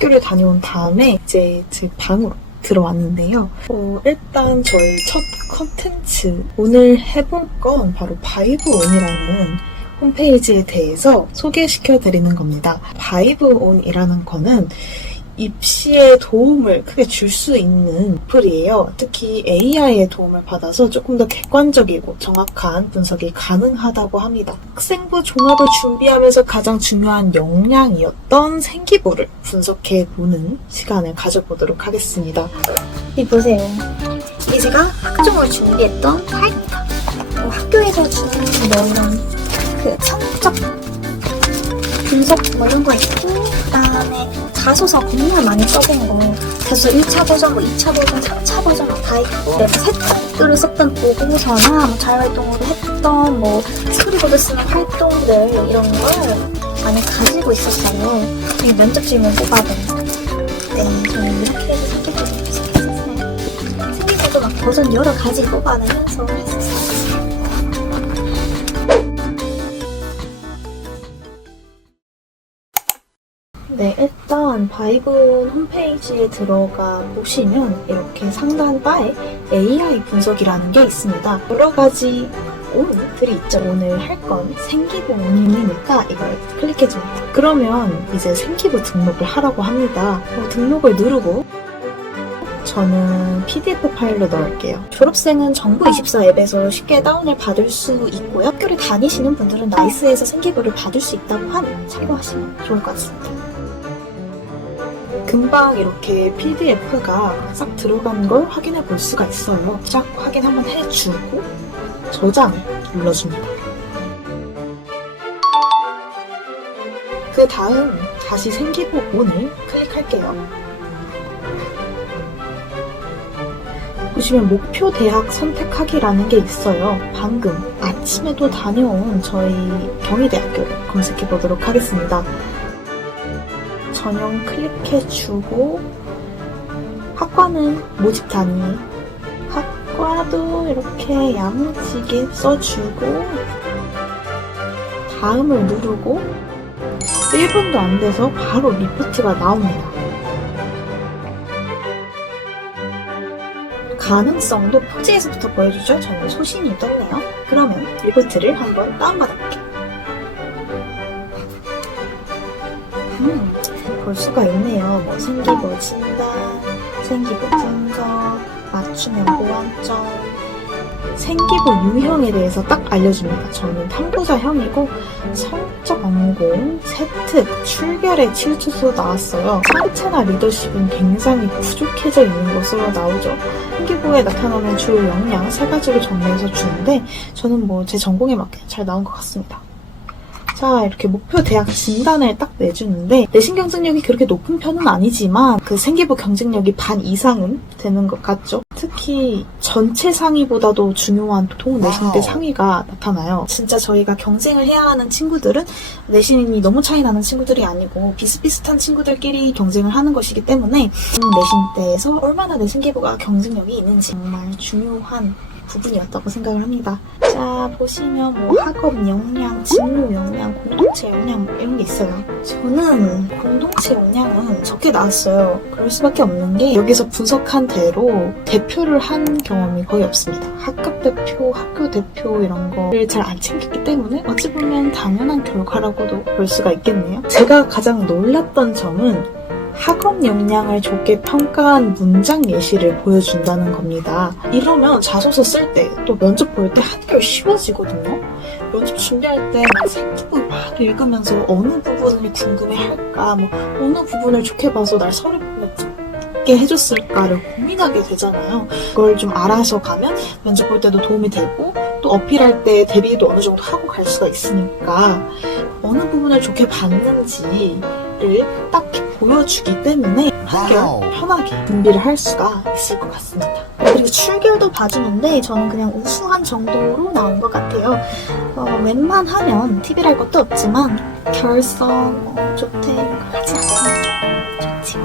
학교를 다녀온 다음에 이제 제 방으로 들어왔는데요. 일단 저희 첫 컨텐츠 오늘 해볼 건 바로 바이브온이라는 홈페이지에 대해서 소개시켜드리는 겁니다. 바이브온이라는 거는 입시에 도움을 크게 줄 수 있는 어플이에요. 특히 AI의 도움을 받아서 조금 더 객관적이고 정확한 분석이 가능하다고 합니다. 학생부 종합을 준비하면서 가장 중요한 역량이었던 생기부를 분석해보는 시간을 가져보도록 하겠습니다. 이 보세요. 이 제가 학종을 준비했던 파이터. 학교에서 주는 그 성적 분석 이런 거 있고, 그다음에 자소서 정말 많이 써본 거, 자소서 1차 버전, 2차 버전, 3차 버전 다 있고, 내가 세탁들을 썼던 보고서나 자율활동으로 했던 스토리보드 쓰는 활동들 이런 걸 많이 가지고 있었어요. 되게 면접 질문 뽑아보는. 네, 저는 이렇게 해서 생기부를 분석했었어요. 생기부도 막 버전 여러 가지 뽑아내면서 했었어요. 네, 일단 바이브온 홈페이지에 들어가 보시면 이렇게 상단 바에 AI 분석이라는 게 있습니다. 여러 가지 온들이 있죠. 오늘 할 건 생기부 온이니까 이걸 클릭해줍니다. 그러면 이제 생기부 등록을 하라고 합니다. 등록을 누르고 저는 PDF 파일로 넣을게요. 졸업생은 정부24 앱에서 쉽게 다운을 받을 수 있고요. 학교를 다니시는 분들은 나이스에서 생기부를 받을 수 있다고 하니 참고하시면 좋을 것 같습니다. 금방 이렇게 PDF가 싹 들어간 걸 확인해 볼 수가 있어요. 쫙 확인 한번 해주고 저장 눌러줍니다. 그 다음 다시 생기부 온을 클릭할게요. 보시면 목표 대학 선택하기라는 게 있어요. 방금 아침에도 다녀온 저희 경희대학교를 검색해 보도록 하겠습니다. 전형 클릭해주고 학과는 모집 단위, 학과도 이렇게 야무지게 써주고 다음을 누르고 1분도 안 돼서 바로 리포트가 나옵니다. 가능성도 표지에서부터 보여주죠. 저는 소신이 떴네요. 그러면 리포트를 한번 다운받아볼게요. 볼 수가 있네요. 생기부 진단, 생기부 분석, 맞춤형 보완점, 생기부 유형에 대해서 딱 알려줍니다. 저는 탐구자형이고 성적 전공, 세특, 출결의 질투도 나왔어요. 상체나 리더십은 굉장히 부족해져 있는 것으로 나오죠. 생기부에 나타나는 주요 역량 3가지로 정리해서 주는데 저는 제 전공에 맞게 잘 나온 것 같습니다. 자, 이렇게 목표 대학 진단을 딱 내주는데 내신 경쟁력이 그렇게 높은 편은 아니지만 그 생기부 경쟁력이 반 이상은 되는 것 같죠? 특히 전체 상위보다도 중요한 통내신대 상위가 나타나요. 진짜 저희가 경쟁을 해야 하는 친구들은 내신이 너무 차이 나는 친구들이 아니고 비슷비슷한 친구들끼리 경쟁을 하는 것이기 때문에 내신대에서 얼마나 내 생기부가 경쟁력이 있는지 정말 중요한 부분이었다고 생각을 합니다. 자, 보시면 학업 역량, 진로 역량, 공동체 역량 이런 게 있어요. 저는 공동체 역량은 적게 나왔어요. 그럴 수밖에 없는 게 여기서 분석한 대로 대표를 한 경험이 거의 없습니다. 학급 대표, 학교 대표 이런 거를 잘 안 챙겼기 때문에 어찌 보면 당연한 결과라고도 볼 수가 있겠네요. 제가 가장 놀랐던 점은 학업 역량을 좋게 평가한 문장 예시를 보여준다는 겁니다. 이러면 자소서 쓸 때 또 면접 볼 때 한결 쉬워지거든요. 면접 준비할 때 생기부 막 읽으면서 어느 부분을 궁금해할까, 어느 부분을 좋게 봐서 날 서류 붙게 해줬을까를 고민하게 되잖아요. 그걸 좀 알아서 가면 면접 볼 때도 도움이 되고 또 어필할 때 대비도 어느 정도 하고 갈 수가 있으니까 어느 부분을 좋게 봤는지를 딱 보여주기 때문에 한결 편하게 준비를 할 수가 있을 것 같습니다. 그리고 출결도 봐주는데 저는 그냥 우수한 정도로 나온 것 같아요. 웬만하면 팁이랄 것도 없지만 결선, 조퇴 이런 거 하지 않으면 좋지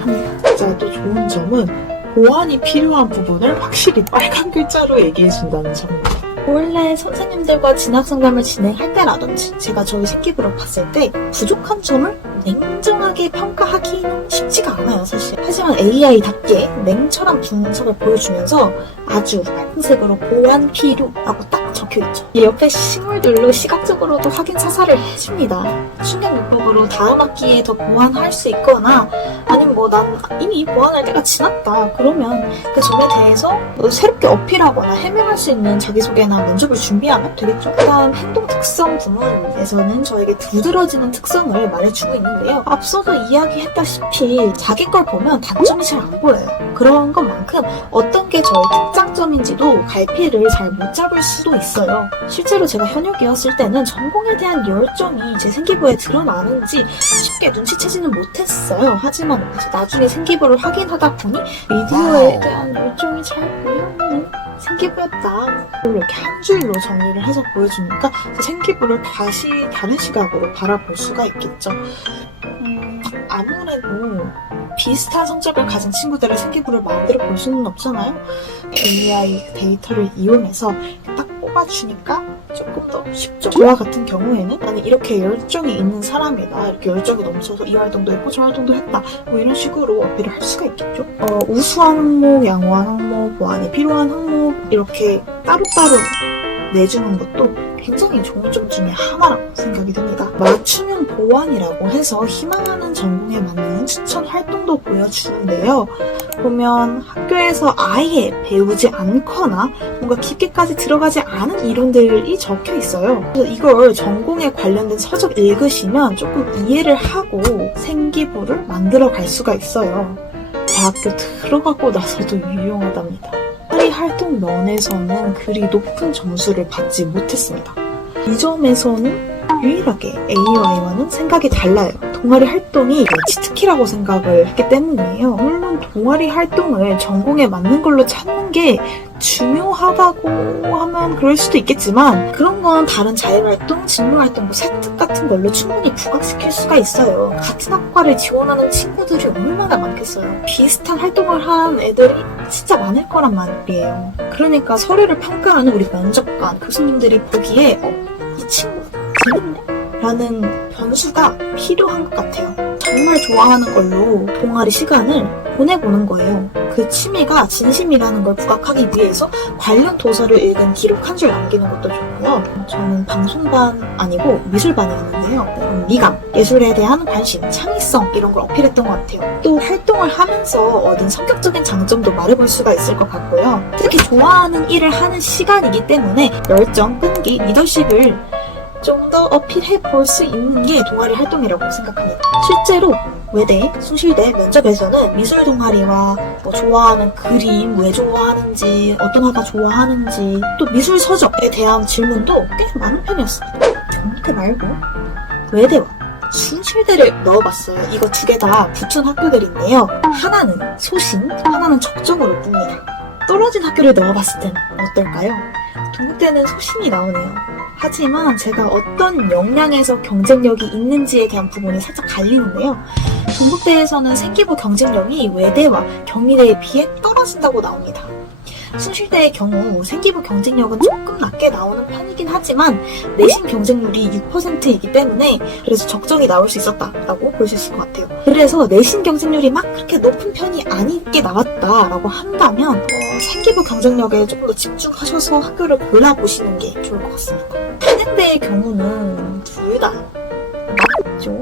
합니다. 자, 또 좋은 점은 보완이 필요한 부분을 확실히 빨간 글자로 얘기해준다는 점입니다. 원래 선생님들과 진학상담을 진행할 때라든지 제가 저희 생기부를 봤을 때 부족한 점을 냉정하게 평가하기는 쉽지가 않아요, 사실. 하지만 AI답게 냉철한 분석을 보여주면서 아주 빨간색으로 보완 필요라고 딱 적혀있죠. 이 옆에 식물들로 시각적으로도 확인 사살을 해줍니다. 충격요법으로 다음 학기에 더 보완할 수 있거나 아니면 뭐 난 이미 보완할 때가 지났다 그러면 그 점에 대해서 새롭게 어필하거나 해명할 수 있는 자기소개나 면접을 준비하면 되겠죠. 그다음 행동 특성 부문에서는 저에게 두드러지는 특성을 말해주고 있는데요. 앞서도 이야기했다시피 자기 걸 보면 단점이 잘 안 보여요. 그런 것만큼 어떤 게 저의 특장점인지도 갈피를 잘 못 잡을 수도 있어요. 실제로 제가 현역이었을 때는 전공에 대한 열정이 제 생기부에 드러나는지 쉽게 눈치채지는 못했어요. 하지만 나중에 생기부를 확인하다 보니 미디어에 대한 열정이 잘 보이는 생기부였다. 이렇게 한 줄로 정리를 해서 보여주니까 그 생기부를 다시 다른 시각으로 바라볼 수가 있겠죠. 아무래도 비슷한 성적을 가진 친구들의 생기부를 마음대로 볼 수는 없잖아요. AI 데이터를 이용해서 딱 뽑아주니까 조금 더 쉽죠. 저와 같은 경우에는 나는 이렇게 열정이 있는 사람이다. 이렇게 열정이 넘쳐서 이 활동도 했고 저 활동도 했다. 뭐 이런 식으로 어필을 할 수가 있겠죠. 우수한 항목, 양호한 항목, 보완이 필요한 항목 이렇게 따로따로 내주는 것도 굉장히 좋은 점 중에 하나라고 생각이 듭니다. 맞춤형 보완이라고 해서 희망하는 전공에 맞는 추천 활동도 보여주는데요. 보면 학교에서 아예 배우지 않거나 뭔가 깊게까지 들어가지 않은 이론들이 적혀 있어요. 그래서 이걸 전공에 관련된 서적 읽으시면 조금 이해를 하고 생기부를 만들어 갈 수가 있어요. 대학교 들어가고 나서도 유용하답니다. 동아리 활동 면에서는 그리 높은 점수를 받지 못했습니다. 이 점에서는 유일하게 AI와는 생각이 달라요. 동아리 활동이 치트키라고 생각을 했기 때문이에요. 물론 동아리 활동을 전공에 맞는 걸로 찾는 게 중요하다고 하면 그럴 수도 있겠지만 그런 건 다른 자율활동, 직무활동, 뭐 세특 같은 걸로 충분히 부각시킬 수가 있어요. 같은 학과를 지원하는 친구들이 얼마나 많겠어요. 비슷한 활동을 한 애들이 진짜 많을 거란 말이에요. 그러니까 서류를 평가하는 우리 면접관, 교수님들이 보기에 이 친구 재밌네? 라는 변수가 필요한 것 같아요. 정말 좋아하는 걸로 동아리 시간을 보내보는 거예요. 그 취미가 진심이라는 걸 부각하기 위해서 관련 도서를 읽은 기록 한 줄 남기는 것도 좋고요. 저는 방송반 아니고 미술반이었는데요. 미감, 예술에 대한 관심, 창의성 이런 걸 어필했던 것 같아요. 또 활동을 하면서 얻은 성격적인 장점도 말해볼 수가 있을 것 같고요. 특히 좋아하는 일을 하는 시간이기 때문에 열정, 끈기, 리더십을 좀 더 어필해 볼 수 있는 게 동아리 활동이라고 생각합니다. 실제로 외대, 숭실대 면접에서는 미술 동아리와 뭐 좋아하는 그림, 왜 좋아하는지, 어떤 화가 좋아하는지, 또 미술 서적에 대한 질문도 꽤 많은 편이었습니다. 경희대 말고 외대와 숭실대를 넣어봤어요. 이거 두 개 다 붙은 학교들인데요. 하나는 소신, 하나는 적정으로 봅니다. 떨어진 학교를 넣어봤을 때는 어떨까요? 동국대는 소신이 나오네요. 하지만 제가 어떤 역량에서 경쟁력이 있는지에 대한 부분이 살짝 갈리는데요. 동국대에서는 생기부 경쟁력이 외대와 경희대에 비해 떨어진다고 나옵니다. 숭실대의 경우 생기부 경쟁력은 조금 낮게 나오는 편이긴 하지만 내신 경쟁률이 6%이기 때문에 그래서 적정이 나올 수 있었다라고 볼 수 있을 것 같아요. 그래서 내신 경쟁률이 막 그렇게 높은 편이 아니게 나왔다라고 한다면 생기부 경쟁력에 조금 더 집중하셔서 학교를 골라보시는 게 좋을 것 같습니다. 한양대의 경우는 둘 다 맞죠?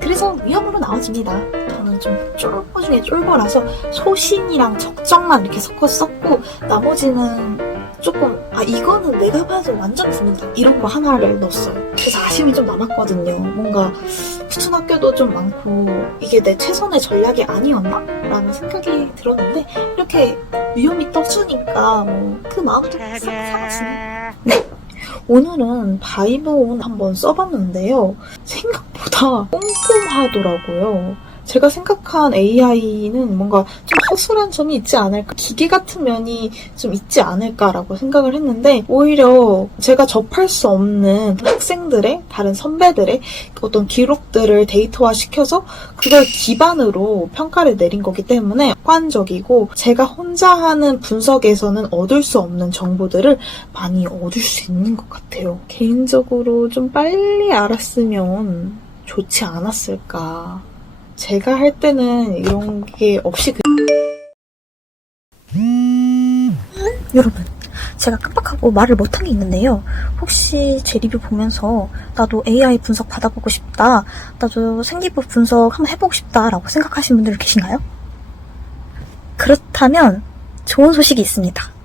그래서 위험으로 나와집니다. 저는 좀 쫄보 중에 쫄보라서 소신이랑 적정만 이렇게 섞어서 썼고 나머지는 조금 이거는 내가 봐도 완전 붙는다 이런 거 하나를 넣었어요. 그래서 아쉬움이 좀 남았거든요. 뭔가 붙은 학교도 좀 많고 이게 내 최선의 전략이 아니었나? 라는 생각이 들었는데 이렇게 위험이 떠주니까 그 마음도 사라지네. 네. 오늘은 바이브온 한번 써봤는데요. 생각보다 꼼꼼하더라고요. 제가 생각한 AI는 뭔가 좀 허술한 점이 있지 않을까, 기계 같은 면이 좀 있지 않을까라고 생각을 했는데 오히려 제가 접할 수 없는 학생들의, 다른 선배들의 어떤 기록들을 데이터화시켜서 그걸 기반으로 평가를 내린 거기 때문에 객관적이고 제가 혼자 하는 분석에서는 얻을 수 없는 정보들을 많이 얻을 수 있는 것 같아요. 개인적으로 좀 빨리 알았으면 좋지 않았을까. 제가 할 때는 이런 게 없이 여러분, 제가 깜빡하고 말을 못한 게 있는데요. 혹시 제 리뷰 보면서 나도 AI 분석 받아보고 싶다, 나도 생기부 분석 한번 해보고 싶다라고 생각하시는 분들 계신가요? 그렇다면 좋은 소식이 있습니다.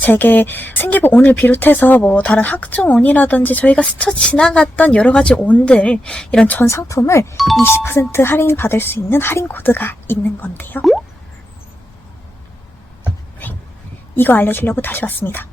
제게 생기부 온을 비롯해서 뭐 다른 학종 온이라든지 저희가 스쳐 지나갔던 여러 가지 온들, 이런 전 상품을 20% 할인 받을 수 있는 할인 코드가 있는 건데요. 네, 이거 알려주려고 다시 왔습니다.